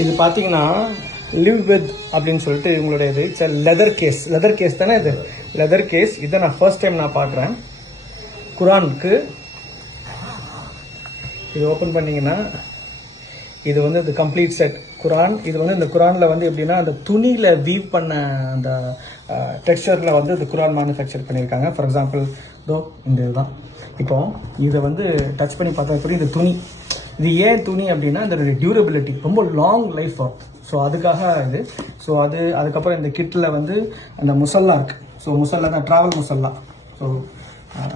இது பார்த்தீங்கன்னா live with அப்படின்னு சொல்லிட்டு உங்களுடைய இது இட்ஸ் லெதர் கேஸ் தானே இது லெதர் கேஸ். இதை நான் ஃபர்ஸ்ட் டைம் நான் பார்க்குறேன். குரானுக்கு இது ஓப்பன் பண்ணிங்கன்னா இது வந்து இந்த கம்ப்ளீட் செட் குரான். இது வந்து இந்த குரானில் வந்து எப்படின்னா அந்த துணியில் வீவ் பண்ண அந்த டெக்ஸ்சரில் வந்து இந்த குரான் மேனுஃபேக்சர் பண்ணியிருக்காங்க. ஃபார் எக்ஸாம்பிள் இதோ இந்த இதுதான். இப்போ இதை வந்து டச் பண்ணி பார்த்தா இந்த துணி இது ஏன் துணி அப்படின்னா இதோடைய டியூரபிலிட்டி ரொம்ப லாங் லைஃப் வரும். ஸோ அதுக்காக இது. ஸோ அதுக்கப்புறம் இந்த கிட்டில் வந்து அந்த முசல்லா இருக்குது. ஸோ முசல்லா தான் ட்ராவல் முசல்லா. ஸோ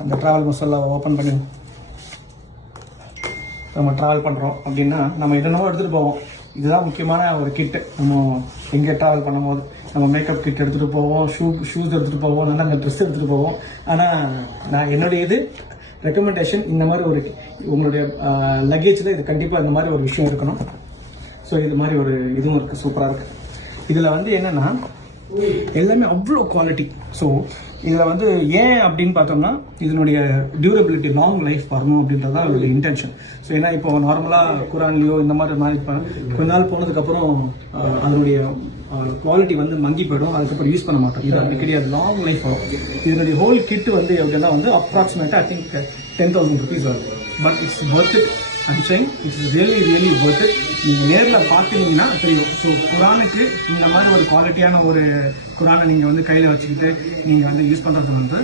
அந்த ட்ராவல் முசல்லாவை ஓப்பன் பண்ணி நம்ம ட்ராவல் பண்ணுறோம் அப்படின்னா நம்ம என்னென்னவோ எடுத்துகிட்டு போவோம். இதுதான் முக்கியமான ஒரு கிட்டு. நம்ம எங்கே ட்ராவல் பண்ணும்போது நம்ம மேக்கப் கிட் எடுத்துகிட்டு போவோம், ஷூஸ் எடுத்துகிட்டு போவோம், நல்லா அந்த ட்ரெஸ் எடுத்துகிட்டு போவோம். ஆனால் நான் என்னுடைய இது ரெக்கமெண்டேஷன் இந்த மாதிரி ஒரு உங்களுடைய லக்கேஜில் இது கண்டிப்பாக இந்த மாதிரி ஒரு விஷயம் இருக்கணும். ஸோ இது மாதிரி ஒரு இதுவும் இருக்குது, சூப்பராக இருக்குது. இதில் வந்து என்னென்னா எல்லாமே அவ்வளோ குவாலிட்டி. ஸோ இதில் வந்து ஏன் அப்படின்னு பார்த்தோம்னா இதனுடைய டியூரபிலிட்டி லாங் லைஃப் வரணும் அப்படின்றது தான் அதோடைய இன்டென்ஷன். ஸோ ஏன்னா இப்போ நார்மலாக குரான்லேயோ இந்த மாதிரி கொஞ்ச நாள் போனதுக்கப்புறம் அதனுடைய குவாலிட்டி வந்து மங்கி போயிடும், அதுக்கப்புறம் யூஸ் பண்ண மாட்டோம். இது அப்படி கிடையாது, லாங் லைஃப் வரும். இதனுடைய ஹோல் கிட் வந்து எப்படின்னா வந்து அப்ராக்சிமேட்டாக ஐ திங்க் 10,000 rupees ஆகுது. But it's worth it. I'm saying it's really worth it. நீங்கள் நேரில் பார்த்துனீங்கன்னா தெரியும். ஸோ குரானுக்கு இந்த மாதிரி ஒரு குவாலிட்டியான ஒரு குரானை நீங்கள் வந்து கையில் வச்சுக்கிட்டு நீங்கள் வந்து யூஸ் பண்ணுறது வந்து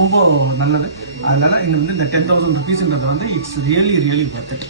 ரொம்ப நல்லது. அதனால் இந்த வந்து இந்த 10,000 rupeesன்றது வந்து இட்ஸ் ரியலி ஒர்த் இட்.